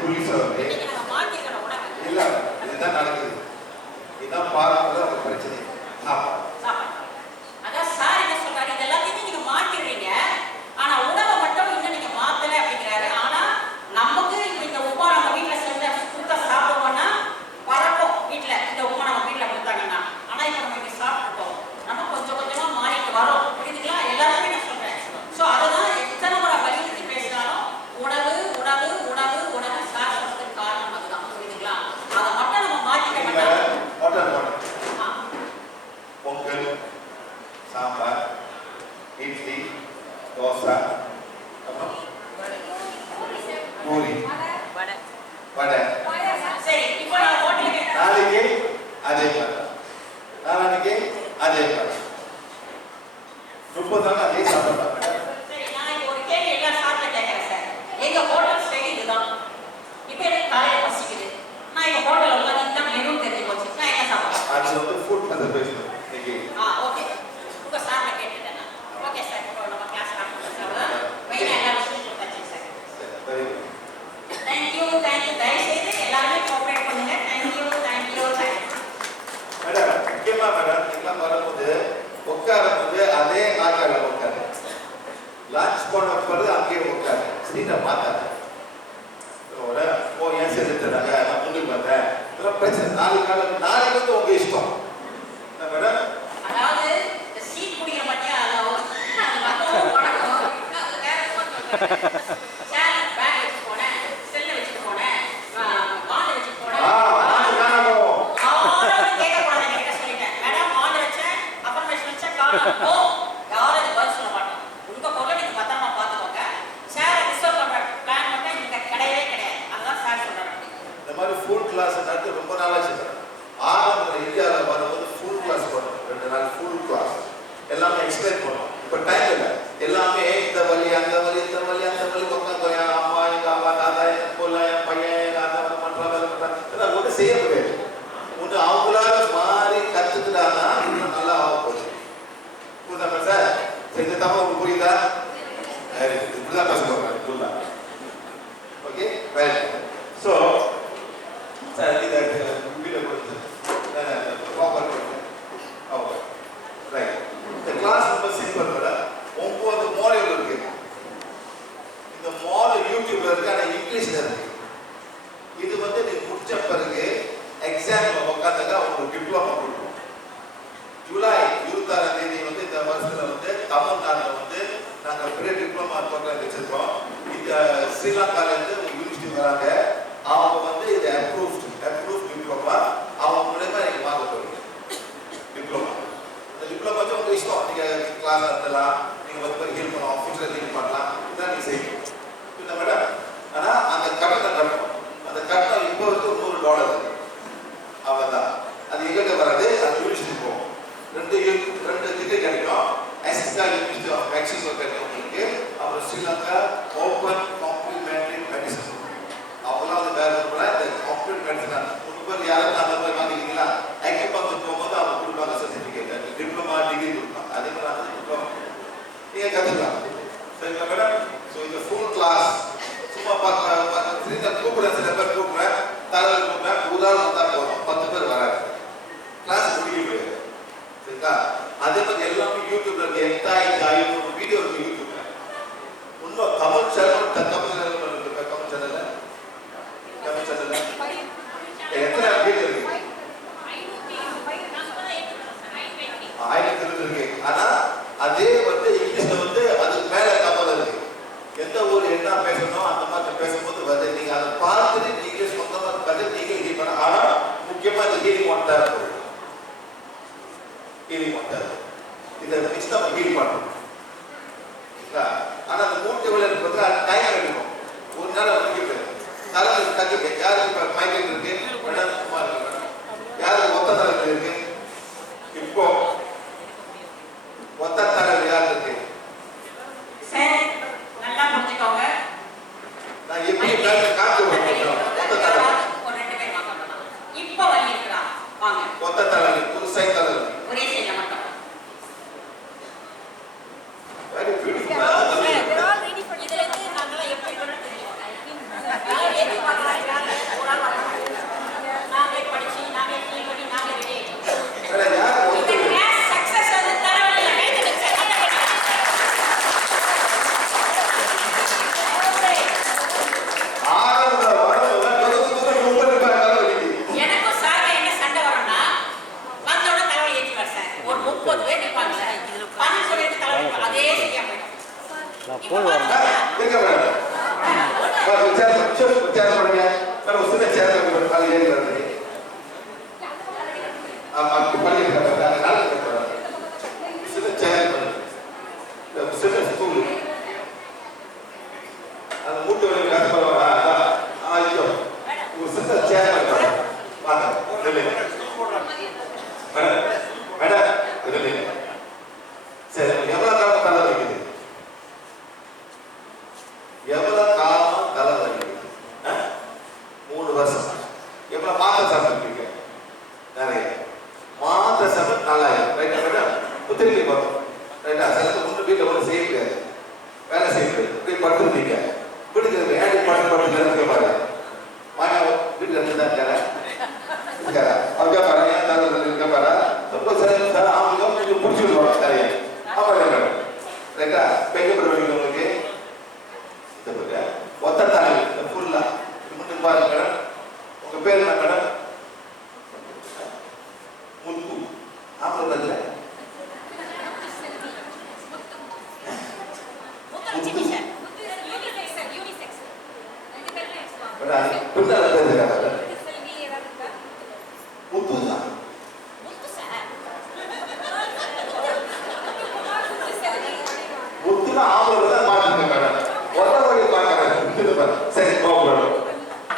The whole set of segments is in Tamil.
புள்ளி சொல்லுங்க. இல்ல இதுதான் நடக்குது. இதான் பாரம்பரிய ஒரு பிரச்சனை. அதான் சார் என்ன சொல்றாரு, இது எல்லாத்தையுமே நீங்க மாத்திடுறீங்க, ஆனா உணவை மட்டும் இன்னும் நீங்க மாத்தல அப்படிங்கிறாரு. ஆனா நமக்கு இப்ப இந்த உப்பா நம்ம வீட்டுல செஞ்ச கொடுத்தா சாப்பிடுவோம்னா பறக்கும். வீட்டுல இந்த உப்பா நம்ம வீட்டுல கொடுத்தாங்கன்னா, ஆனா இப்ப நம்ம இங்க சாப்பிட்டுட்டோம், நம்ம கொஞ்சம் கொஞ்சமா மாறிட்டு வரோம். புரியுதுங்களா? எல்லாருமே நான் சொல்றேன். சோ அதுதான் எத்தனை முறை வலியுறுத்தி பேசினாலும் உணவு உணவு உணவு உணவு சார் சொல்றதுக்கு காரணம் அதுதான். புரியுதுங்களா? அதை மட்டும் நம்ம மாத்திக்க மாட்டோம். பொங்கல், சாம்பார், இட்லி, தோசை, அப்புறம் பூரி, வடை. சரி, இப்போ நான் ஹோட்டலுக்கு நாளைக்கு அதே மாதிரி, நாளைக்கு அதே மாதிரி 30 நாள் அதே சாப்பிடுறாங்க. சரி, நான் இப்போ ஒரு கேள்வி எல்லாம் சாப்பிட்டு கேட்கறேன் சார். எங்க ஹோட்டல் ஸ்டைல் இதுதான். இப்போ எனக்கு காலையில பசிக்குது, நான் எங்க ஹோட்டல்ல உள்ள இந்த மெனு தெரிஞ்சு போச்சு, நான் என்ன சாப்பிடுறேன்? அது வந்து ஃபுட் கன்சர்வேஷன். ஓகே, உங்க சார்ல கேட்டுட்டேன். ஓகே சார், இப்போ நம்ம கிளாஸ் ஸ்டார்ட் பண்ணலாம். மெயினா எல்லா விஷயமும் கொடுத்தாச்சு சார். சரி, தேங்க்யூ. தயவுசெய்து எல்லாருமே கோஆபரேட் பண்ணுங்க. தேங்க்யூ. மேடம், முக்கியமா மேடம் நீங்களாம் வரும்போது உட்காரும்போது அதே நாக்கால உட்காரு. லஞ்ச் போன பிறகு அங்கேயே உட்காரு. சீட்டை மாத்தாது. ஏன் சேர்த்துட்டாங்க, நான் முன்னுக்கு பார்த்தேன், இதெல்லாம் பிரச்சனை. நாளைக்கு வந்து உங்க இஷ்டம் மேடம். அதாவது இந்த சீட் குடிக்கிற பத்தியா அது வணக்கம் சேர் பேக் வச்சு போனேன், செல்ல வச்சு போனேன், பாண்ட் வச்சு போனேன். யாரும் கேட்கக்கூடாது. கிட்ட சொல்லிட்டேன் மேடம், பாண்ட் வச்சேன், அஃபர்மேஷன் வச்சேன், காரணம் யாரும் இது பதில் சொல்ல மாட்டோம். உங்க பொருளை நீங்க பத்திரமா பார்த்துக்கோங்க. சேரை ரிசர்வ் பண்ற பிளான் மட்டும் இங்க கிடையவே கிடையாது. அதுதான் சார் சொல்றாரு. இந்த மாதிரி ஃபுல் கிளாஸ் நடத்தி ரொம்ப நாளாச்சு. ஆரம்பத்தில் இந்தியாவில் வரும்போது ஃபுல் கிளாஸ் பண்ணோம். 2 நாள் ஃபுல் கிளாஸ் எல்லாமே எக்ஸ்பிளைன் பண்ணோம். இப்போ டைம் இல்லை. எல்லாமே இந்த வழி அந்த வழி இந்த வழி அந்த வழி உட்காந்து என் அம்மா எங்கள் அப்பா தாத்தா என் பொண்ணு என் பையன் எங்கள் அண்ணா வந்து பண்ணுறாங்க வேலை பண்ணுறாங்க. இதெல்லாம் ஒன்றும் செய்ய முடியாது. ஒன்று அவங்களால மாறி கற்றுக்கிட்டாங்கன்னா இன்னும் நல்லா ஆக போகுது. புரியுதாங்க சார்? செஞ்ச தப்பா உங்களுக்கு புரியுதா? இப்படிதான் பேச போகிறாங்க. புரியுதா? Okay, right. ஸோ சார் இதை வீடியோ கொடுத்து ப்ராப்பர் கொடுத்து ஓகே ரைட். இந்த கிளாஸ் ரொம்ப சிம்பிள் மேடம். 9 மாடல் இருக்கு. இந்த மாடல் யூடியூப்ல இருக்கு, ஆனால் இங்கிலீஷ்ல இருக்கு. இது வந்து நீ முடிச்ச பிறகு எக்ஸாம்ல உட்காந்துங்க உங்களுக்கு டிப்ளமா கொடுக்கும். ஜூலை 26ஆம் தேதி வந்து இந்த வருஷத்துல வந்து தமிழ்நாட்டில் வந்து நாங்கள் பெரிய டிப்ளமா ப்ரோக்ராம் வச்சிருக்கோம். இந்த ஸ்ரீலங்காலேருந்து யூனிவர்சிட்டி வராங்க. அவங்க வந்து இது அப்ரூவ் டிப்ளமா அவங்க மூலமா நீங்கள் வாங்க போறீங்க. டிப்ளமா இந்த டிப்ளமா வந்து உங்க இஷ்டம். நீங்கள் கிளாஸ் நடத்தலாம், நீங்கள் வந்து ஹெல்ப் பண்ணலாம், ஆஃபீஸில் லீவ் பண்ணலாம், இதுதான் நீங்கள் செய்யணும். இந்த மேடம் ஆனால் அந்த கட்டணம் கட்டணும். அந்த கட்டணம் இப்போ வந்து $100 அவ்வளோதான். அது எங்கிட்ட வராது, அது யூனிவர்சிட்டி போகும். 2 டிக்கெட் கிடைக்கும். எஸ்கா யூனிவர்சிட்டி ஆஃப் மெக்சிகோ கிடைக்கும் உங்களுக்கு. அப்புறம் ஸ்ரீலங்கா ஓப்பன் காம்ப்ளிமெண்டரி மெடிசன் அவங்களாம் வந்து வேற ஒரு இந்த காம்ப்ளிமெண்ட் மெடிசன் உங்களுக்கு யாரும் அந்த மாதிரி வாங்கிக்கிறீங்களா? ஆக்யூபங்க்சர் போகும்போது அவங்க கொடுப்பாங்க சர்டிஃபிகேட், டிப்ளமா டிகிரி கொடுப்பாங்க. அதே மாதிரி அந்த டிப்ளமா நீங்கள் கற்றுக்கலாம். சரிங்களா மேடம்? ஸோ இந்த ஃபுல் கிளாஸ் சும்மா பார்க்க கூப்பிடுறேன், சில பேர் கூப்பிடுறேன், தலைவர் கூப்பிடுறேன், உதாரணம் தான் போகிறோம், 10 பேர் வராது, கிளாஸ் முடிக்க முடியாது. சரிங்களா? அதே மாதிரி எல்லாமே யூடியூப்ல இருக்கு. 8500 வீடியோ இருக்கு யூடியூப்ல. இன்னும் தமிழ் சேனல் எத்தனை வீடியோ இருக்கு? 1000 இருக்கு. ஆனா அதே வந்து இங்கிலீஷ்ல வந்து அதுக்கு மேல தமிழ் இருக்கு. எந்த ஊர் என்ன பேசணும் அந்த மாதிரி பேசும்போது வந்து நீங்க அதை பார்த்துட்டு நீங்களே சொந்தமா கதை நீங்க இது பண்ண. ஆனா முக்கியமா இந்த ஹீலிங் ஒன்றாக இதை மிஸ் நம்ம ஹீல் பண்ணணும். ஆனா அந்த மூட்டைகள் இருக்கிறது அது டைம் எடுக்கும். ஒரு நாள் முடிக்கிட்டு தலை தக்கி யாருக்கு இப்போ மைக்கேட் இருக்கு, யாருக்கு ஒத்த தலைவர் இருக்கு, இப்போ ஒத்த தலைவர் யார் இருக்கு? நல்லா புரிஞ்சுக்கோங்க. நான் எப்படி காத்து ஒத்த தலைவர் இப்போ வலிக்கிறா வாங்க. ஒத்த தலைவர் ஒரு சைட் தலைவர் ஒரே சைடுல மட்டும். Very beautiful. இதுல இருந்து நாங்கள எப்படி பண்ண தெரியும். சூப்பர் சேர் பண்ணுங்க. வேற ஒரு சின்ன சேர் இருக்கு அது ஏறி வருது. பண்ணிருக்காங்க நாளைக்கு சின்ன சேர் பண்ணுங்க. சின்ன ஸ்டூல் அந்த மூட்டு வலி கஷ்டப்படுவாங்க. ஐயோ ஒரு சின்ன சேர் பண்ணுங்க. வாங்க இல்லைங்க மேடம் மேடம் இல்லைங்க. சரி எவ்வளவு காலம் தலை வைக்குது? எவ்வளவு காலம் தலை வைக்குது? 3 வருஷம். எவ்வளவு மாத்திரை சாப்பிட்டுருக்கீங்க? நிறைய மாத்திரை சாப்பிட்டு நல்லா ரைட்டா மேடம்? திருப்பி பார்ப்போம் ரைட்டா? சிலருக்கு முன்னு வீட்டில் ஒன்றும் செய்ய முடியாது, வேலை செய்ய முடியாது, இப்படி படுத்துருந்தீங்க. வீட்டுக்கு ஏடி பட்டு இருக்க பாரு. மாயா வீட்டுக்கு இருந்துதான் இருக்காரா? அவங்க பாரு ஏன் தலை இருக்க பாரு. ரொம்ப சரி அவங்க கொஞ்சம் பிடிச்சிருக்கோம் நிறைய. ஆமா மேடம் ரைட்டா? பெங்க பண்ணுவீங்க உங்களுக்கு ஒத்த தாலி ஃபுல்லா முன்னு பாருங்க மேடம். உங்க பேர் என்ன மேடம்? முத்து. ஆமா பதில முத்துனா ஆம்பளை மாட்டுங்க மேடம். ஒத்த வழி பாக்குறேன். சரி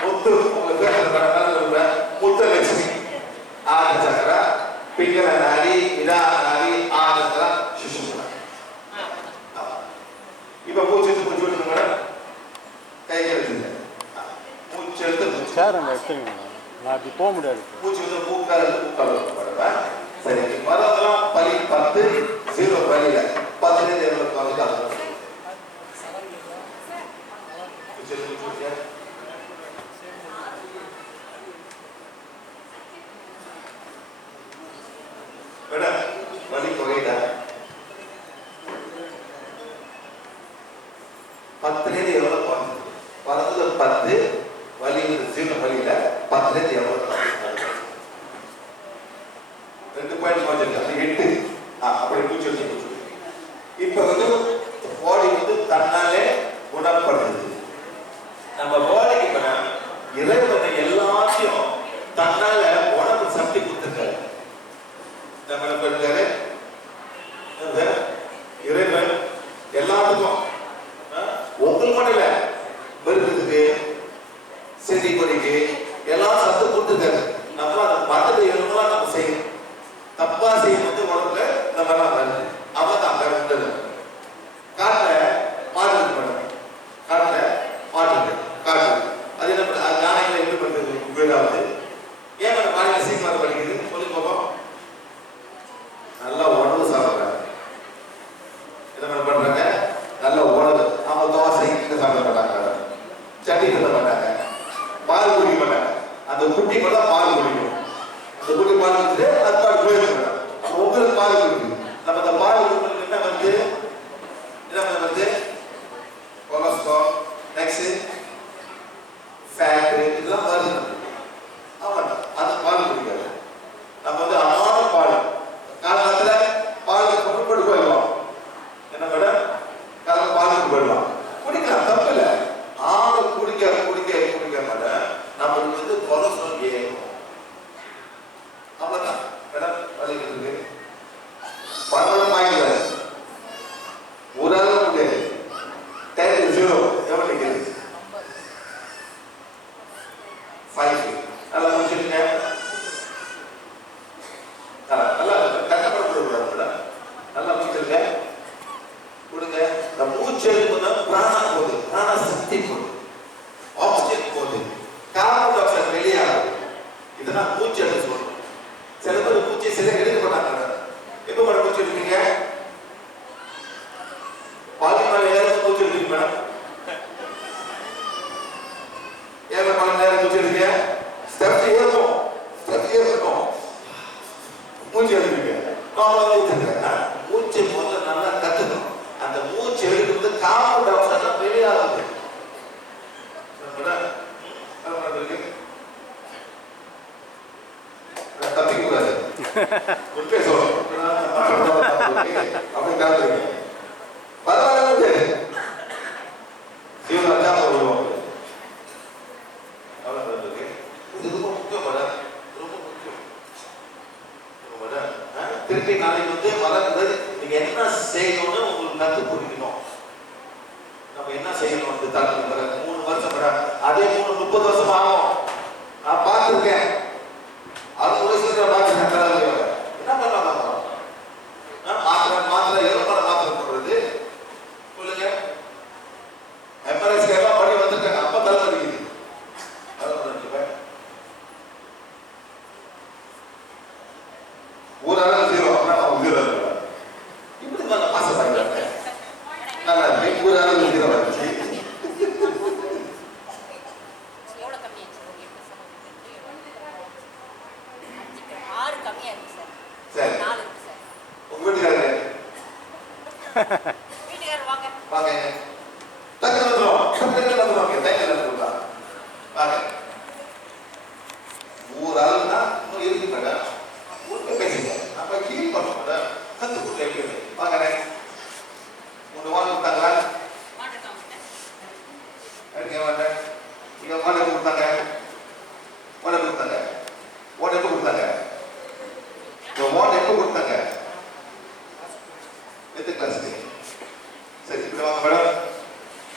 முத்து உங்க பேர் முத்தலட்சுமி ஆதிச்சக்கர பிங்கல நாடி இதா நாடி ஆதிச்சக்கர சிசுமலா. இப்ப மூச்சு விடுங்க மேடம். கையை வச்சுங்க. மூச்சு எடுத்து சார் அங்கே எடுத்துங்க. நான் அப்படி போக முடியாது. மூச்சு வந்து மூக்கால மேடம். சரி மரம்லாம் பலி 10 0 பலியில 10 எவ்வளவு வந்து மேடம் வலி குறையுதா? 10 எவ்வளவு குறைஞ்சது? பறந்தது 10 வலி 0 வலியில 10 எவ்வளவு? 2 பாயிண்ட் குறைஞ்சிருக்கு. அது 8. அப்படி பூச்சி வச்சு இப்ப வந்து பாடி வந்து தன்னாலே குணப்படுது. நம்ம பாடிக்கு மேடம் இறைவனை எல்லாத்தையும் தன்னால உடம்பு சக்தி கொடுத்துருக்காரு. நம்ம இருக்காரு இறைவன் எல்லாத்துக்கும் உங்களுக்கு மட்டும் இல்ல மிருகத்துக்கு செடி கொடிக்கு எல்லாம் சத்து கொடுத்துருக்காரு. நம்ம அதை மறந்து எழுதலாம். நம்ம செய்யணும். தப்பா செய்யும் வந்து உடம்புல இந்த மாதிரிலாம் வருது. அவன் தான் அங்க இருந்தது. காட்டுல மாடு இருக்கு மேடம். காட்டுல மாடு இருக்கு. காட்டு அது என்ன யானைகளை எப்படி பண்றது? உபயோகாவது ஏன் அந்த மாநில சீக்கிரம் படிக்குது சொல்லி பார்ப்போம். நல்லா உணவு சாப்பிடுறாங்க. என்ன பண்றாங்க? நல்ல உணவு. அவங்க தோசை சாப்பிட மாட்டாங்க, சட்னி சாப்பிட மாட்டாங்க, பால் குடிக்க மாட்டாங்க. அந்த குட்டி கூட பால் குடிக்கும். அந்த குட்டி பால் குடிச்சுட்டு அது பால் போயிடும். உங்களுக்கு பால் குடிக்குது. நம்ம அந்த பால் குடிக்கிறது என்ன வந்து கொலஸ்ட்ரால் நெக்ஸ்ட் ஃபேட் இதெல்லாம் வருது. ஆமா அது பால் குடிக்காது. நம்ம வந்து அனாத பால் காலத்துல பால் பொருட்பட்டு போயிடுவோம். என்ன மேடம்? காலைல பாலுக்கு போயிடலாம். குடிக்கலாம், தப்பு இல்லை. ஆறு குடிக்க குடிக்க குடிக்க மேடம் நம்மளுக்கு வந்து கொலஸ்ட்ரால் ஏறும். அவ்வளவுதான் மேடம். வலிக்கிறதுக்கு பரவலம் ஆகிடுவாரு. ஒரு அளவு முடியாது. 10 0 எவ்வளவு நிற்கிறது? 5. நல்லா முடிச்சுட்டுங்க. நல்லா கட்டப்படக்கூடாது. நல்லா முடிச்சிருங்க. கொடுங்க. இந்த மூச்சு எடுக்கும்போது பிராணம் போகுது, பிராண சக்தி போகுது, ஆக்சிஜன் போகுது, கார்பன் டை ஆக்சைடு வெளியாகுது. இதெல்லாம் மூச்சு எடுக்க சொல்றோம். சில பேர் மூச்சை சரியா எடுக்க மாட்டாங்க. எப்ப மேடம் மூச்சு எடுப்பீங்க? பாதி மணி நேரம் மூச்சு எடுப்பீங்க மேடம். ஏன் மணி நேரம் மூச்சு எடுப்பீங்க? ஸ்டெப் ஏறும், ஸ்டெப் ஏறும், மூச்சு எடுப்பீங்க. நார்மலாக ஊற்றுங்க. மூச்சை முதல்ல நல்லா கத்துக்கணும். அந்த மூச்சு எடுக்கிறது கார்பன் டை ஆக்சைடு வெளியாகுது. தப்பிக்க கூடாது. உண்மையை சொல்லணும். அப்படி காட்டுறீங்க. பரவாயில்ல. ஜீவன் அஞ்சாம வருவாங்க. வீட்டுக்காரர் வாங்க. வாங்க. டக்குனு வந்துரும். டக்குனு வந்துருவாங்க. டைம்ல வந்துருவா. வாங்க. ஊர் ஆளுனா இன்னும் இருக்குங்க. ஊருக்கு பேசுங்க. நம்ம கீழ் பண்ணோம். கத்துக்குள்ள இருக்குது. வாங்க. உங்க வாங்க கொடுத்தாங்களா? மாட்டு காமிட்டேன். அடிக்க வாங்க. இங்க வாங்க கொடுத்தாங்க. வாங்க கொடுத்தாங்க. வாங்க எப்போ கொடுத்தாங்க? வாங்க எப்போ கொடுத்தாங்க? எந்த கிளாஸ்க்கு? சரி, இப்படி வாங்க மேடம்.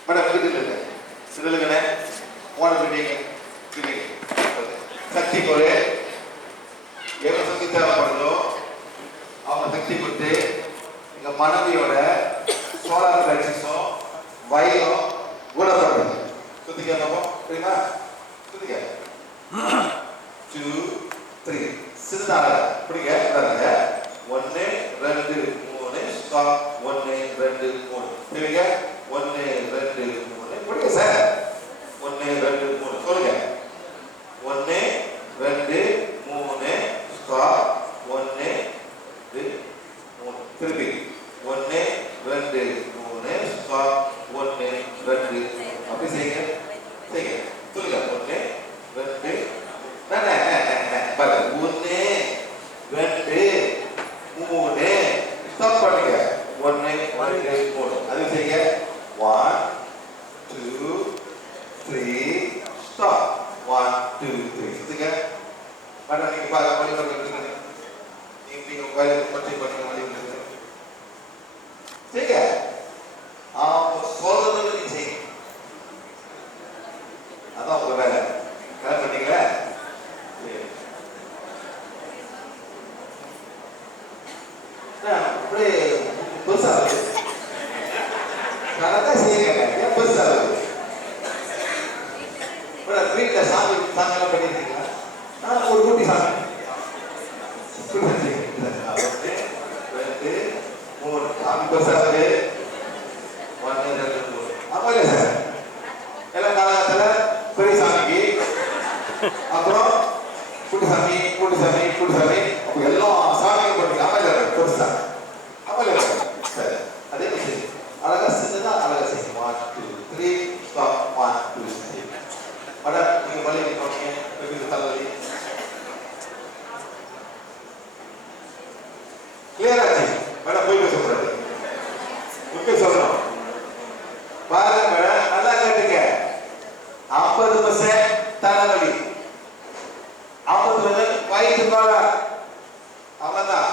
மேடம் வீட்டுல இல்லை. சிறுலுங்கண்ணே ஓன மீட்டிங் சக்தி கோரு எவ்வளோ சக்தி தேவைப்படுதோ அவங்க சக்தி கொடுத்து எங்க மனைவியோட சோலார் பிளாக்ஸும் வயலும் குணப்படுது. சுத்திக்க பார்ப்போம். புரியுமா? சுத்திக்க 2 3 சிறுதாக பிடிக்க 1 2 3 ஸ்டாப் 1 2 3 சரிங்க 1 2 3 பிடிக்க சார் 1 2 3 சொல்லுங்க 1 2 3 ஸ்டாப் 1 2 3 திருப்பி 1 2 3 ஸ்டாப் 1 2 அப்படி செய்யுங்க செய்யுங்க சொல்லுங்க 1 2 பாருங்க 1 2 3 ஸ்டாப் பண்ணுங்க 1 2 3 அது செய்யுங்க 1 2 3 ஸ்டாப் 1 2 3 இதுங்க பாருங்க நீங்க பாருங்க வழி பண்ணுங்க நீங்க வழி பண்ணுங்க வழி பண்ணுங்க செய்யுங்க அவங்க சொல்றது நீங்க செய்யுங்க அதான் உங்க வேலை கரெக்ட் பண்ணீங்களா அப்படியே பெருசா இருக்கு கரெக்டா செய்யுங்க ஏன் பெருசா இருக்கு வீட்டில் சாங்கெல்லாம் பண்ணிருக்கீங்களா நான் ஒரு குட்டி சாங் 1 2 3 சாமி பெருசா இருக்கு 1 2 3 அப்போ இல்லை சார் எல்லாம் காலகட்டத்தில் பெரிய சாமிக்கு அப்புறம் குட்டி சாமி அப்போ எல்லா சாமியும் பண்ணுங்க அமல பெருசா அமல சரி அதே மாதிரி அழகா சின்னதா அழகா செய்யும் 1 2 3 ஸ்டாப் 1 2 3 அட நீங்க வலி நிக்கோங்க வெகு தள்ளி கிளியரா ஆச்சு மேடம் போய் பேசக்கூடாது முக்கிய சொல்லணும் பாருங்க மேடம் நல்லா கேட்டுங்க 50% தலைவலி 50% வயிற்று கோளை அவ்வளவுதான்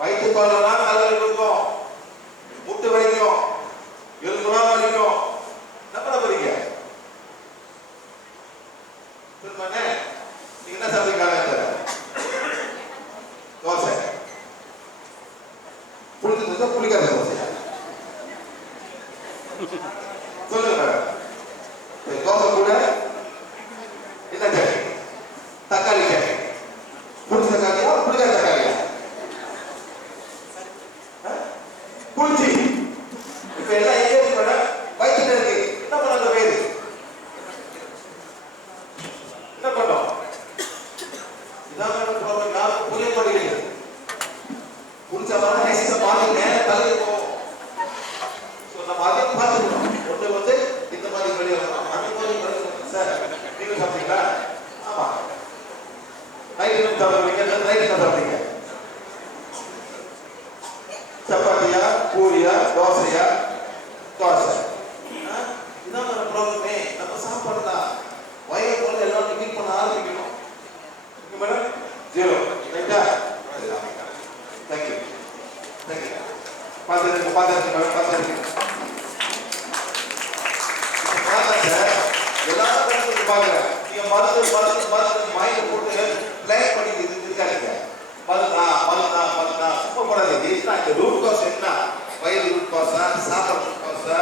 வயிற்று கோளைனா தலைவலி கொடுக்கும் முட்டு வலிக்கும் எலும்புலாம் வலிக்கும் நம்மள போறீங்க நீங்க என்ன சாப்பிடுறீங்க தோசை புளிச்ச தோசை புளிக்காத தோசை சொல்லுங்க மேடம் தோசை கூட என்ன சட்னி தக்காளி சட்னி புளிச்ச தக்காளியா புளிக்காத தக்காளியா புளிச்சி இப்ப எல்லாம் எங்க இருக்கு மேடம் வயிற்றுல இருக்கு என்ன பண்ண பேரு என்ன பண்ணோம் இதான் ப்ராப்ளம் யாரும் புரிய மாட்டேங்குது புரிச்சமான நெக்ஸ்ட் மார்னிங் மேல தலையில போகும் ஸோ நம்ம அதை பார்த்துக்கணும் ஒன்று வந்து இந்த மாதிரி வெளியே வரணும் அந்த மாதிரி வரணும் சார் நீங்க சாப்பிட்டீங்களா ஆமா நைட்டு சாப்பிடுவீங்க நைட்டு என்ன சாப்பிட்டீங்க சப்பாத்தியா பூரியா தோசையா தோசை இதான் நம்ம ப்ராப்ளமே நம்ம சாப்பாடு தான் வயிறு போல எல்லாம் டிக்கெட் பண்ண ஆரம்பிக்கணும் மேடம் 0 ரைட்டா தேங்க்யூ பார்த்துருக்கு மேடம் பார்த்துருக்கு எல்லாரும் பார்க்குறேன் நீங்க மருந்து மைண்ட் போட்டு பிளான் பண்ணி இருக்காங்க மருந்து சும்மா போடாது இந்த ரூட் காஸ் என்ன வயிறு ரூட் காஸா சாப்பாடு ரூட் காஸா